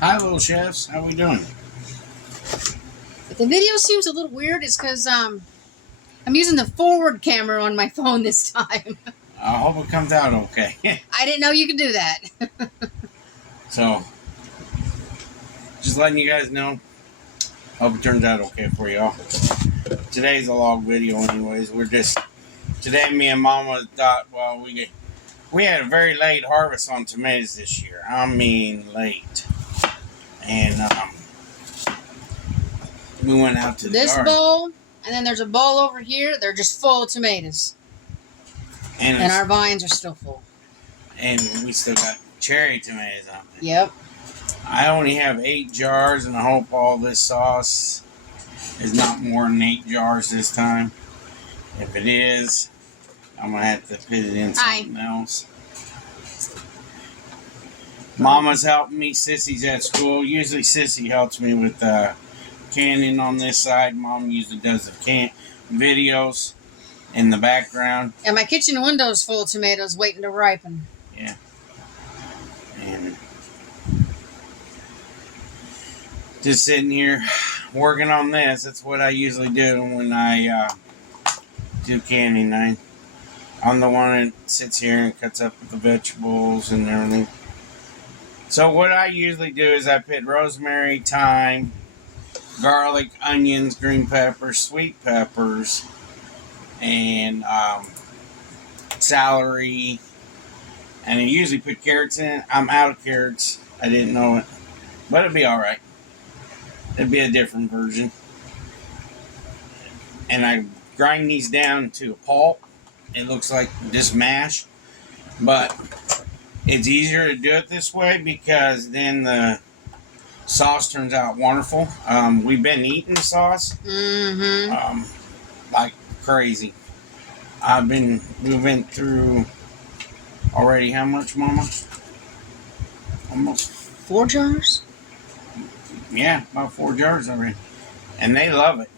Hi, little chefs. How we doing? If the video seems a little weird, it's because I'm using the forward camera on my phone this time. I hope it comes out okay. I didn't know you could do that. So, just letting you guys know. Hope it turns out okay for y'all. Today's a log video, anyways. Today me and Mama thought, well, we had a very late harvest on tomatoes this year. I mean, late. And we went out to the This garden. bowl, and then there's a bowl over here. They're just full of tomatoes. And our vines are still full. And we still got cherry tomatoes out there. Yep. I only have 8 jars, and I hope all this sauce is not more than 8 jars this time. If it is, I'm going to have to put it in something else. Mama's helping me. Sissy's at school. Usually Sissy helps me with canning on this side. Mom usually does the videos in the background. And my kitchen window's full of tomatoes waiting to ripen. Yeah. And just sitting here working on this. That's what I usually do when I do canning. I'm the one that sits here and cuts up the vegetables and everything. So what I usually do is I put rosemary, thyme, garlic, onions, green peppers, sweet peppers, and celery. And I usually put carrots in. I'm out of carrots. I didn't know it. But it'd be alright. It'd be a different version. And I grind these down to a pulp. It looks like just mash. But it's easier to do it this way because then the sauce turns out wonderful. We've been eating the sauce like crazy. We went through already how much, Mama? Almost 4 jars? Yeah, about 4 jars already. And they love it.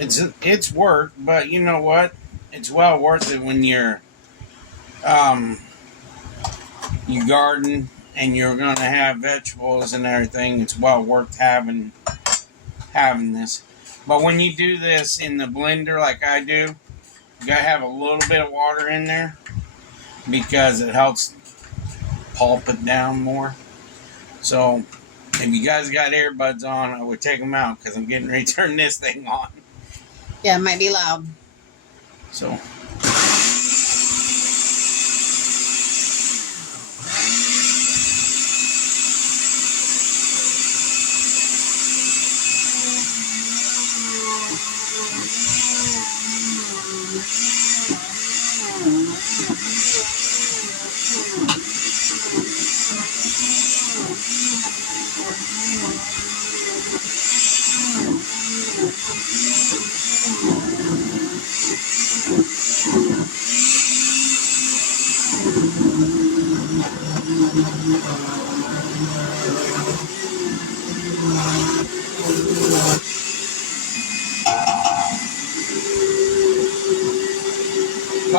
It's work, but you know what? It's well worth it when you're you garden and you're going to have vegetables and everything. It's well worth having this. But when you do this in the blender like I do, you got to have a little bit of water in there because it helps pulp it down more. So if you guys got earbuds on, I would take them out because I'm getting ready to turn this thing on. Yeah, it might be loud. So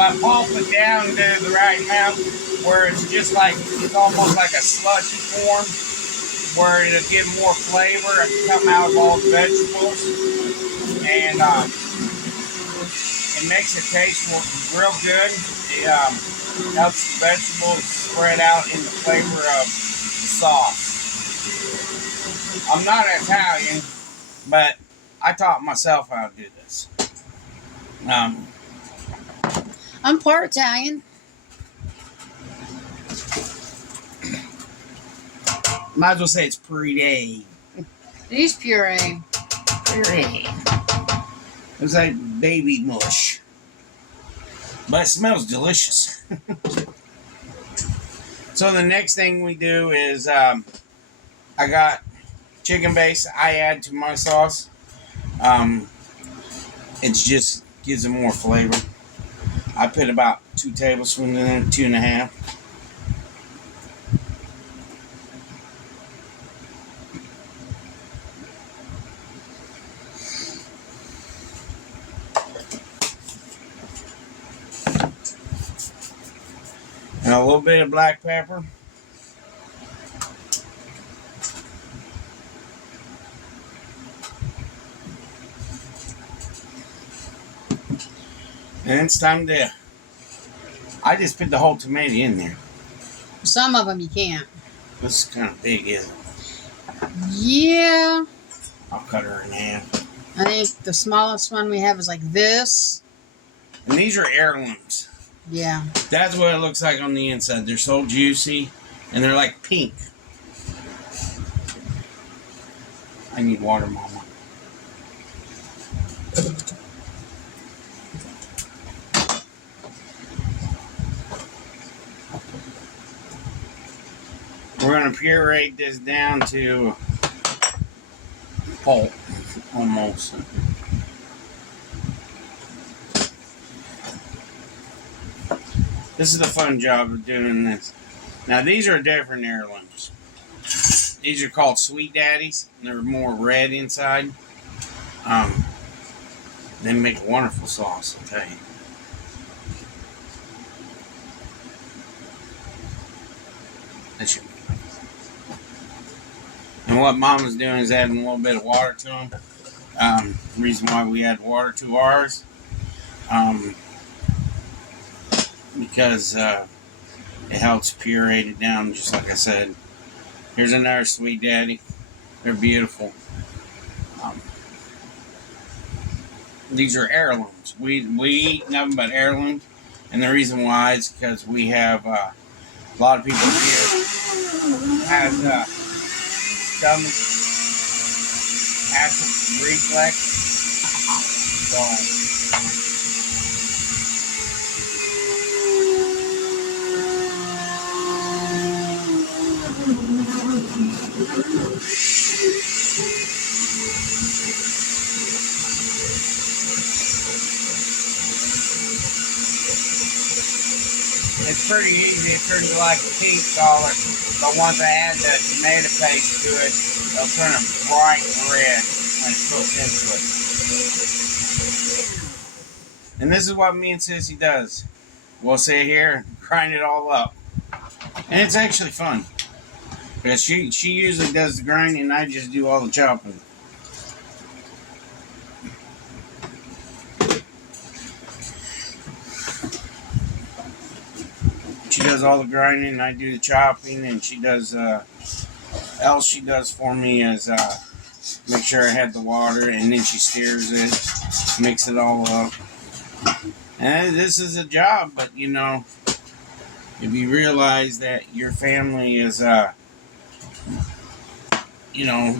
I pulp it down to the right amount where it's just like, it's almost like a slushy form where it'll give more flavor and come out of all the vegetables. And it makes it taste real good. It helps the vegetables spread out in the flavor of the sauce. I'm not Italian, but I taught myself how to do this. I'm part Italian. Might as well say it's puree. It is puree. Puree. It's like baby mush. But it smells delicious. So the next thing we do is I got chicken base I add to my sauce. It just gives it more flavor. I put about 2 tablespoons in there, 2.5. And a little little bit of black pepper. And it's time to... I just put the whole tomato in there. Some of them you can't. This is kind of big, isn't it? Yeah. I'll cut her in half. I think the smallest one we have is like this. And these are heirlooms. Yeah. That's what it looks like on the inside. They're so juicy, and they're like pink. I need water, Mama. We're going to puree this down to pulp, almost. This is the fun job of doing this. Now, these are different heirlooms. These are called Sweet Daddies. They're more red inside. They make a wonderful sauce, I'll tell you. That should be nice. And what Mama's doing is adding a little bit of water to them. The reason why we add water to ours, because it helps puree it down, just like I said. Here's another Sweet Daddy. They're beautiful. These are heirlooms. We eat nothing but heirlooms, and the reason why is because we have a lot of people here have stomach acid reflux. So it's pretty easy. It turns like a pink color, but once I add the tomato paste to it, it'll turn a bright red when it's cooked into it. And this is what me and Sissy does. We'll sit here and grind it all up. And it's actually fun. Because she usually does the grinding and I just do all the chopping. She does all the grinding and I do the chopping, and she does else she does for me is make sure I have the water, and then she steers it, mix it all up. And this is a job, but you know, if you realize that your family is you know,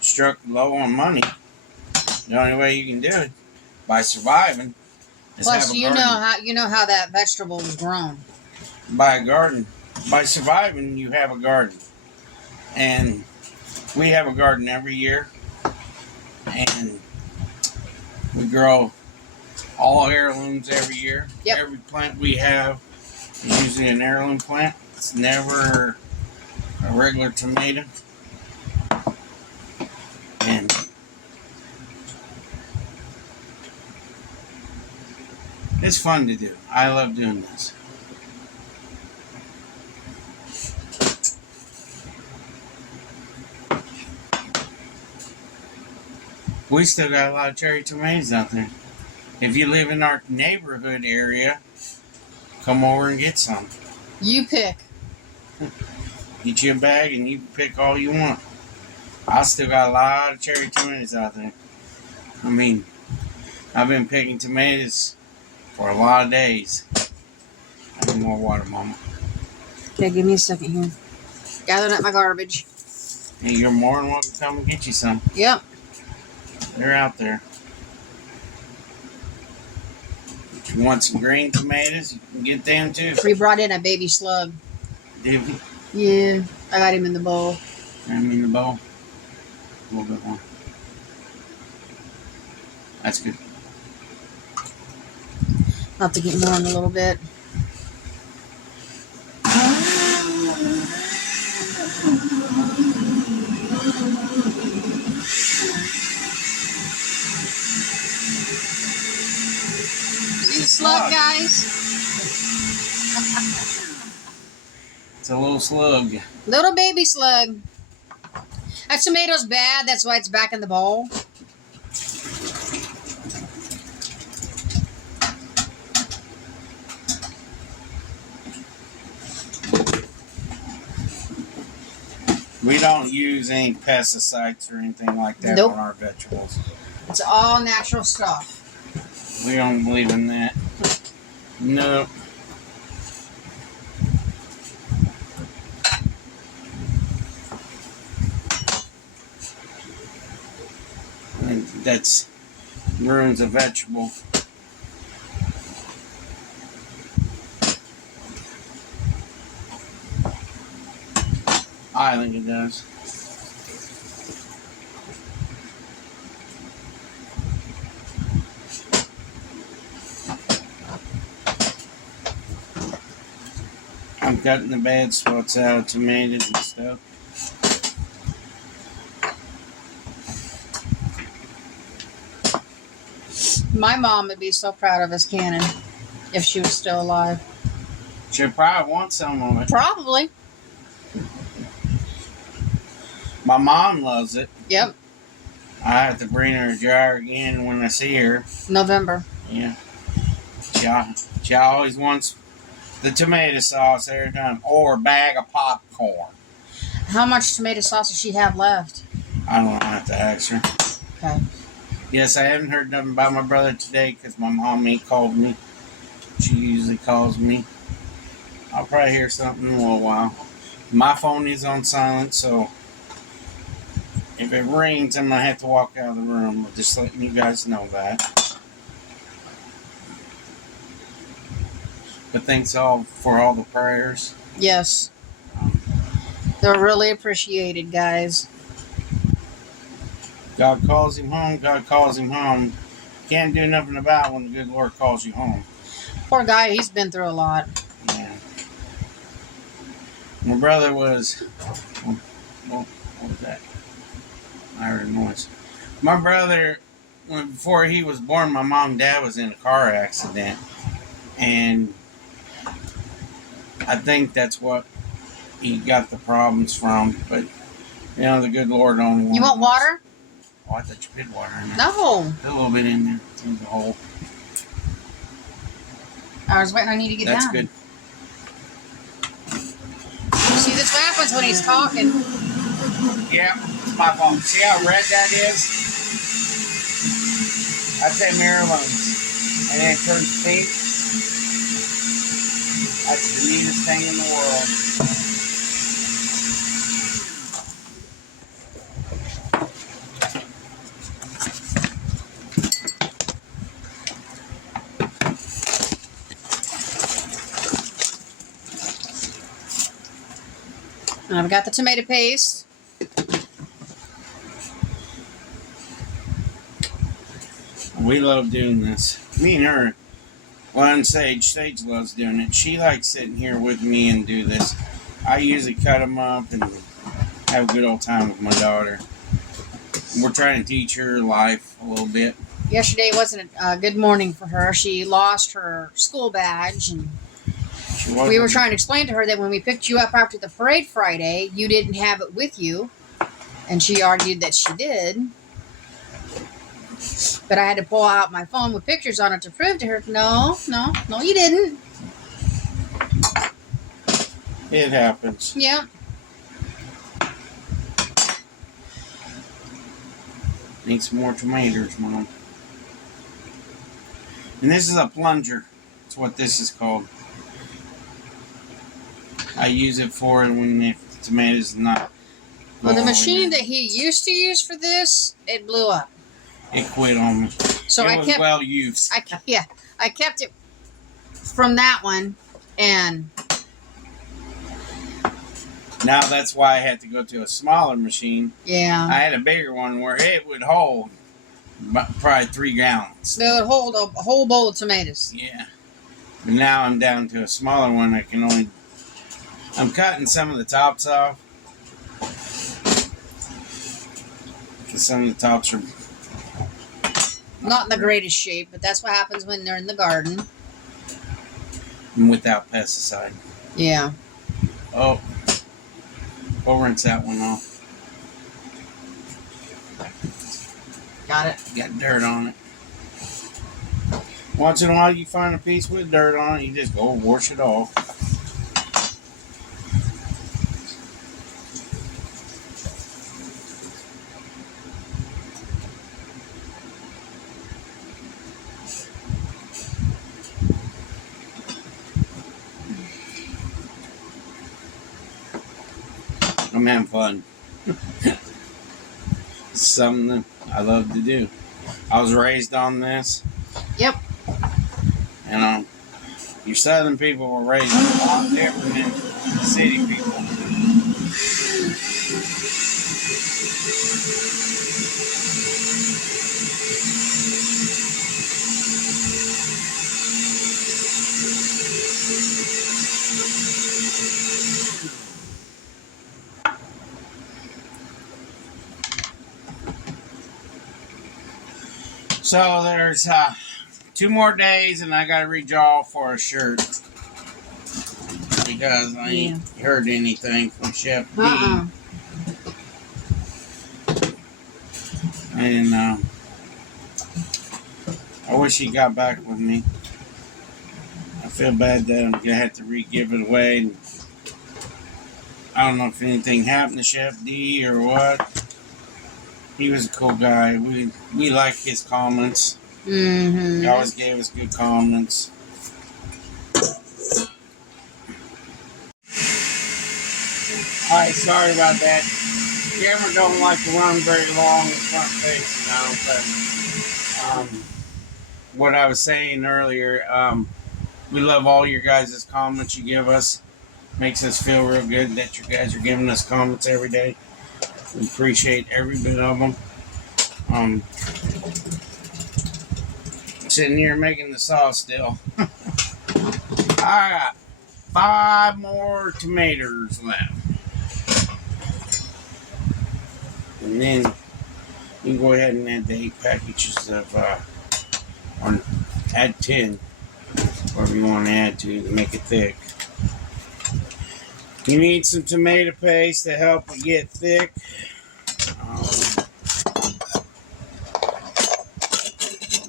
struck low on money, the only way you can do it by surviving is Plus, have a you garden. know how that vegetable was grown. By a garden. By surviving, you have a garden. And we have a garden every year. And we grow all heirlooms every year. Yep. Every plant we have is usually an heirloom plant. It's never a regular tomato. And it's fun to do. I love doing this. We still got a lot of cherry tomatoes out there. If you live in our neighborhood area, come over and get some. You pick. Get you a bag and you pick all you want. I still got a lot of cherry tomatoes out there. I mean, I've been picking tomatoes for a lot of days. I need more water, Mama. Okay, give me a second here. Gathering up my garbage. Hey, you're more than welcome to come and get you some. Yep. They're out there. If you want some green tomatoes, you can get them too. We brought in a baby slug. Did we? Yeah, I got him in the bowl. Have them in the bowl. A little bit more. That's good. I'll have to get more in a little bit. See the slug, guys? It's a little slug. Little baby slug. That tomato's bad. That's why it's back in the bowl. We don't use any pesticides or anything like that Nope. on our vegetables. It's all natural stuff. We don't believe in that. No. And that's ruins a vegetable. I think it does. I'm cutting the bad spots out of tomatoes and stuff. My mom would be so proud of us canning if she was still alive. She'll probably want some of it. Probably. My mom loves it. Yep. I have to bring her a jar again when I see her. November. Yeah. She always wants the tomato sauce every time, or a bag of popcorn. How much tomato sauce does she have left? I don't know, I have to ask her. Okay. Yes, I haven't heard nothing about my brother today because my mom ain't called me. She usually calls me. I'll probably hear something in a little while. My phone is on silent, so if it rings, I'm going to have to walk out of the room. Just letting you guys know that. But thanks all for all the prayers. Yes. They're really appreciated, guys. God calls him home. God calls him home. Can't do nothing about it when the good Lord calls you home. Poor guy, he's been through a lot. Yeah. My brother was... what was that? I heard a noise. My brother, before he was born, my mom and dad was in a car accident. And I think that's what he got the problems from. But, you know, the good Lord only... You want water? Oh, I thought you put water in there. No. Put a little bit in there. Through the hole. I was waiting on you to get That's down. good. See, this happens when he's talking. Yeah, it's my fault. See how red that is? That's that Maryland's. And then it turns pink. That's the neatest thing in the world. And I've got the tomato paste. We love doing this. Me and her, well, and Sage loves doing it. She likes sitting here with me and do this. I usually cut them up and have a good old time with my daughter. We're trying to teach her life a little bit. Yesterday wasn't a good morning for her. She lost her school badge, and we were trying to explain to her that when we picked you up after the parade Friday, you didn't have it with you. And she argued that she did. But I had to pull out my phone with pictures on it to prove to her, no, you didn't. It happens. Yeah. Need some more tomatoes, Mom. And this is a plunger. That's what this is called. I use it for when the tomatoes not. Well, the machine that he used to use for this, it blew up. It quit on me. So it I was kept, well used. I kept it from that one, and now that's why I had to go to a smaller machine. yeah, I had a bigger one where it would hold probably 3 gallons. so it would hold a whole bowl of tomatoes. Yeah. But now I'm down to a smaller one. I'm cutting some of the tops off. Because some of the tops are Not in the greatest shape, but that's what happens when they're in the garden. without pesticide. Yeah. Oh, we'll rinse that one off. Got it. Got dirt on it. Once in a while, you find a piece with dirt on it, you just go wash it off. I'm having fun. It's something that I love to do. I was raised on this. Yep. You know, your southern people were raised a lot different than city people. So there's 2 more days, and I got to redraw for a shirt because I ain't heard anything from Chef D. And I wish he got back with me. I feel bad that I'm gonna have to re-give it away. And I don't know if anything happened to Chef D or what. He was a cool guy. We liked his comments. Mm-hmm. He always gave us good comments. Alright, sorry about that. Camera don't like to run very long in front face, you know, but what I was saying earlier, we love all your guys' comments you give us. Makes us feel real good that you guys are giving us comments every day. We appreciate every bit of them. Sitting here making the sauce still. I got 5 more tomatoes left. And then you can go ahead and add the 8 packages of, or add 10, whatever you want to add to make it thick. You need some tomato paste to help it get thick.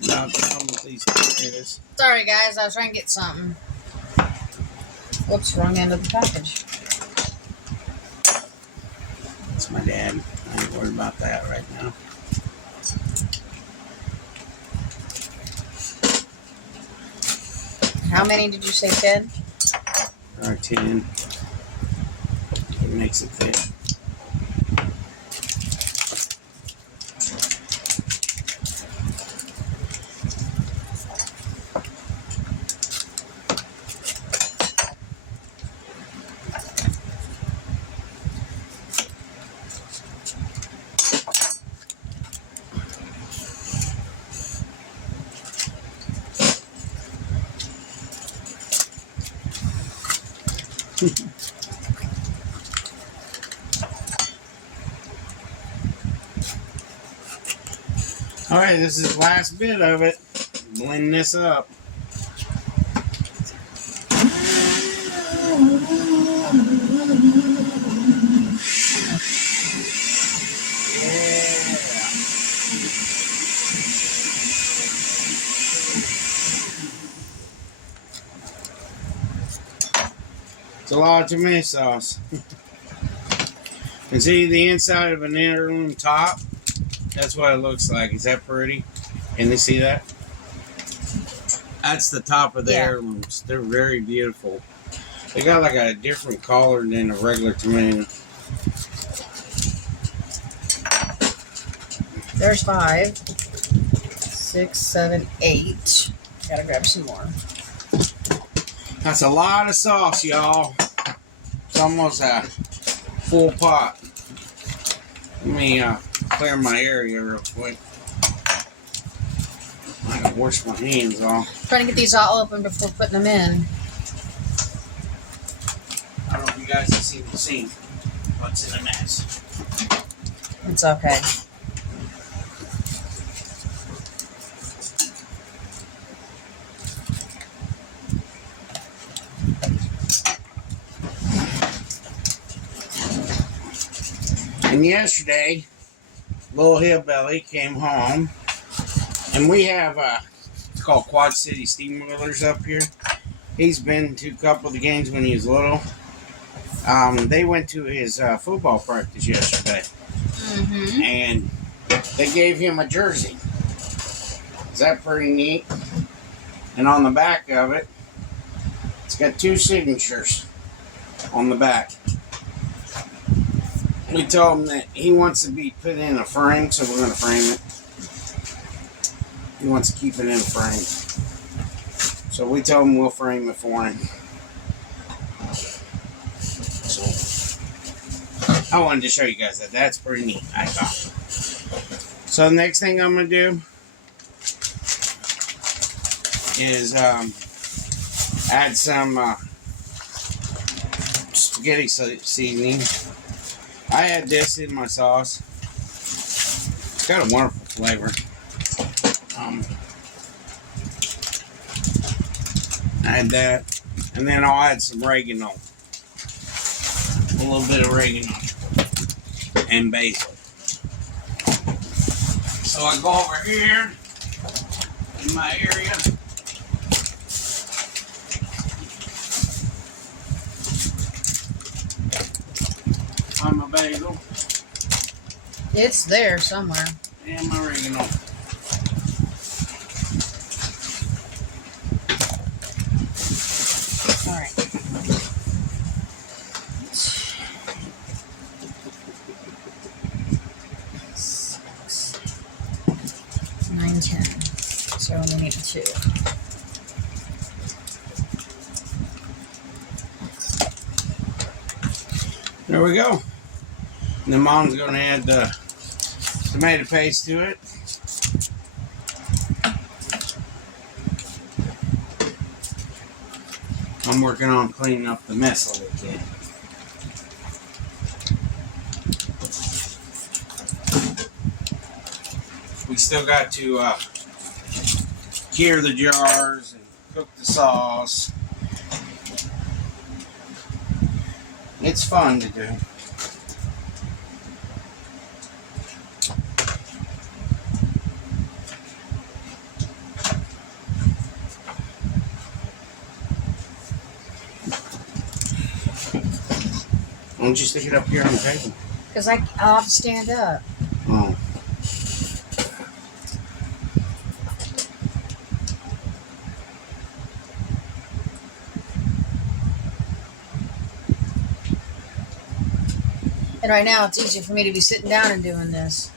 Not done with these tomatoes. Sorry, guys. I was trying to get something. Whoops, wrong end of the package. That's my dad. I ain't worried about that right now. How many did you say, Ted? Or 10. It makes it thick. Alright, this is the last bit of it. Blend this up. It's a lot of tomato sauce. And see the inside of an heirloom top? That's what it looks like. Is that pretty? Can you see that? That's the top of the heirlooms. They're very beautiful. They got like a different color than a regular tomato. There's 5, 6, 7, 8. Gotta grab some more. That's a lot of sauce, y'all. It's almost a full pot. Let me clear my area real quick. I gotta wash my hands off. Trying to get these all open before putting them in. I don't know if you guys have seen the scene, but it's in a mess. It's okay. And yesterday, little hillbilly came home, and we have it's called Quad City Steamrollers up here. He's been to a couple of the games when he was little. They went to his football practice yesterday, and they gave him a jersey. Is that pretty neat? And on the back of it, it's got 2 signatures on the back. We told him that he wants to be put in a frame, so we're going to frame it. He wants to keep it in a frame. So we told him we'll frame it for him. So I wanted to show you guys that. That's pretty neat, I thought. So the next thing I'm going to do is add some spaghetti seasoning. I had this in my sauce. It's got a wonderful flavor. Add that, and then I'll add some oregano, a little bit of oregano and basil. So I go over here in my area. On my basil. It's there somewhere. And my oregano. Alright. 9, 10. So we need 2. There we go. And then Mom's going to add the tomato paste to it. I'm working on cleaning up the mess a little bit. We still got to cure the jars and cook the sauce. It's fun to do. Why don't you stick it up here on the table? Because I'll have to stand up. Oh. And right now it's easier for me to be sitting down and doing this.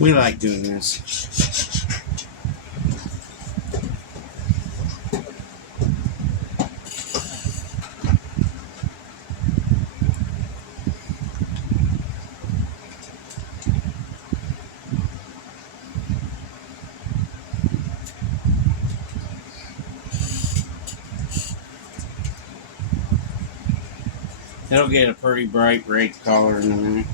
We like doing this. It'll get a pretty bright red color in a minute.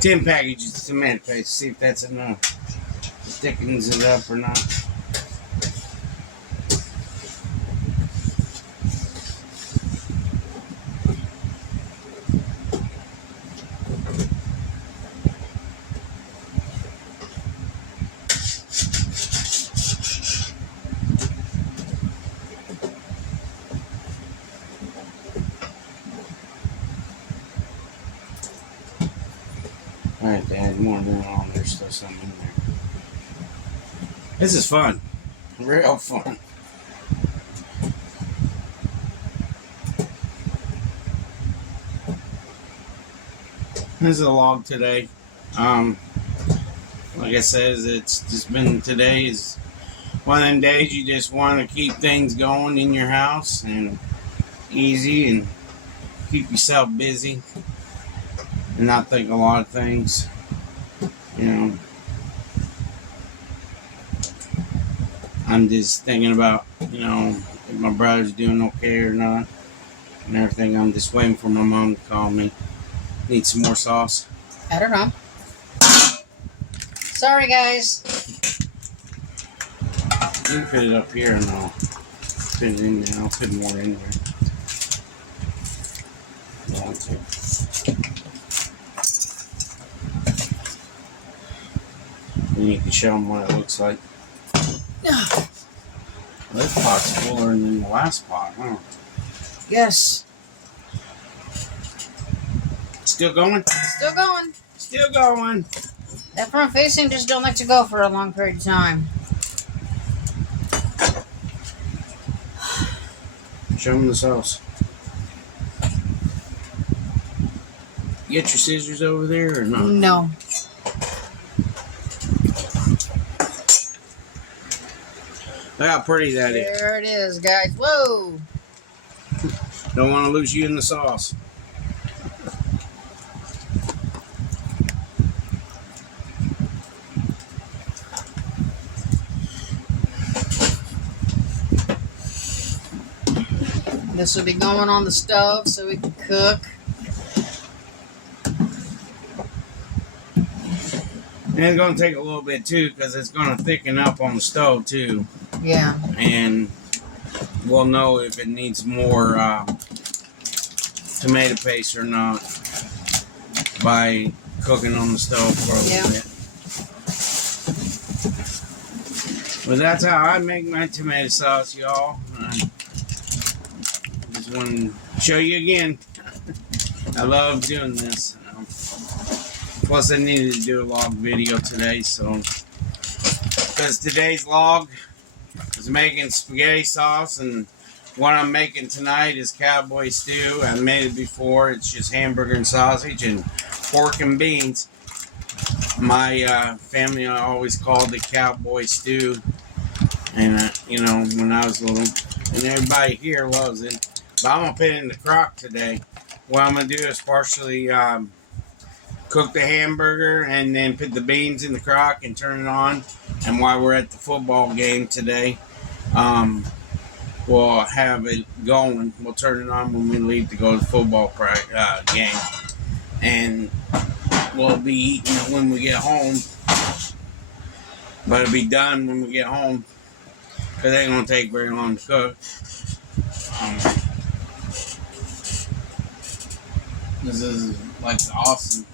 Ten packages of tomato paste. See if that's enough. Thickens it up or not. I have to add more than on. There's still something in there. This is fun. Real fun. This is a log today. Like I said, it's just been, today is one of them days you just want to keep things going in your house and easy and keep yourself busy and not think a lot of things, you know. I'm just thinking about, you know, if my brother's doing okay or not and everything. I'm just waiting for my mom to call me. Need some more sauce? I don't know. Sorry, guys. You can put it up here and I'll put it in there. I'll put more in there. You need to show them what it looks like. This pot's fuller than the last pot, huh? Yes. Still going? Still going. Still going. That front facing just don't like to go for a long period of time. Show them the sauce. You get your scissors over there or not? No. Look how pretty that is. There it is, guys. Whoa. Don't want to lose you in the sauce. This will be going on the stove so we can cook. And it's going to take a little bit too because it's going to thicken up on the stove too. Yeah. And we'll know if it needs more tomato paste or not by cooking on the stove for a little bit. But that's how I make my tomato sauce, y'all. Just want to show you again. I love doing this. Plus, I needed to do a log video today, so because today's log is making spaghetti sauce, and what I'm making tonight is cowboy stew. I made it before. It's just hamburger and sausage and pork and beans. My family always called it cowboy stew, and you know, when I was little, and everybody here loves it. But I'm gonna put it in the crock today. What I'm gonna do is partially cook the hamburger and then put the beans in the crock and turn it on. And while we're at the football game today, we'll have it going. We'll turn it on when we leave to go to the football game. And we'll be eating it when we get home. But it'll be done when we get home. Because it ain't going to take very long to cook. This is like awesome.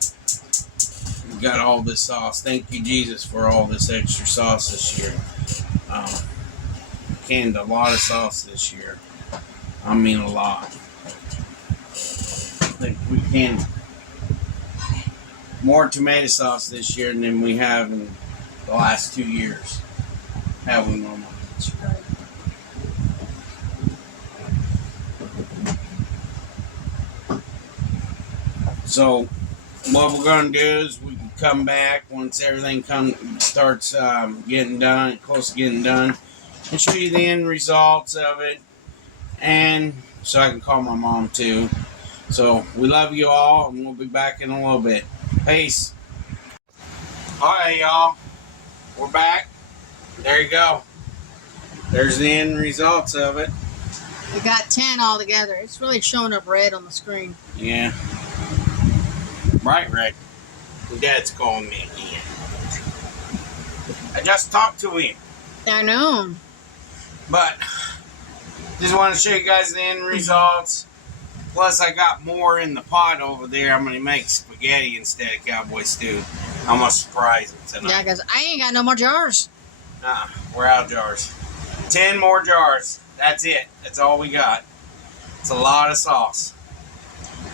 We got all this sauce. Thank you, Jesus, for all this extra sauce this year. Canned a lot of sauce this year. I mean, a lot. I think we canned more tomato sauce this year than we have in the last 2 years. Have we, Mama? So, what we're going to do is we can come back once everything starts getting done, close to getting done, and show you the end results of it, and so I can call my mom too. So, we love you all, and we'll be back in a little bit. Peace. Alright, y'all. We're back. There you go. There's the end results of it. We got 10 altogether. It's really showing up red on the screen. Yeah. Bright red. Dad's calling me again. I just talked to him. I know. But just want to show you guys the end results. Plus, I got more in the pot over there. I'm going to make spaghetti instead of cowboy stew. I'm going to surprise him tonight. Yeah, because I ain't got no more jars. We're out of jars. 10 more jars. That's it. That's all we got. It's a lot of sauce.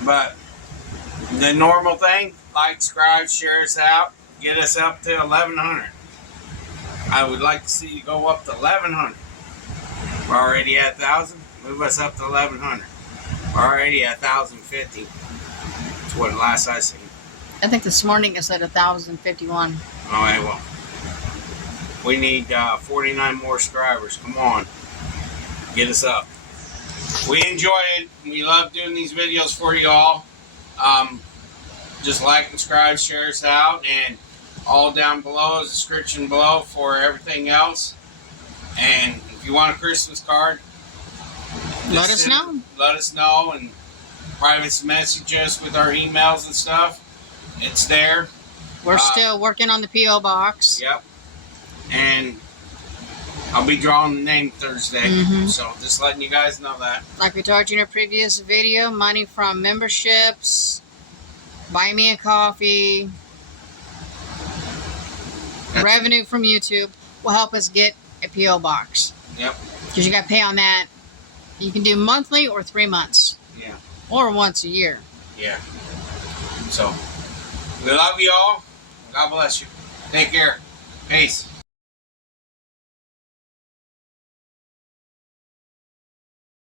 But the normal thing, like, subscribe, share us out. Get us up to 1,100. I would like to see you go up to 1,100. We're already at 1,000. Move us up to 1,100. We're already at 1,050. That's what last I seen. I think this morning it said 1,051. All right, well, we need 49 more subscribers. Come on, get us up. We enjoy it. We love doing these videos for you all. Just like, subscribe, share us out, and all down below is a description below for everything else. And if you want a Christmas card, Let us know. Let us know, and private message us with our emails and stuff. It's there. We're still working on the P.O. box. Yep. And I'll be drawing the name Thursday. So just letting you guys know that. Like we told you in a previous video, money from memberships, buy me a coffee, revenue from YouTube will help us get a P.O. box. Yep. Because you got to pay on that. You can do monthly or 3 months. Yeah. Or once a year. Yeah. So, we love you all. God bless you. Take care. Peace.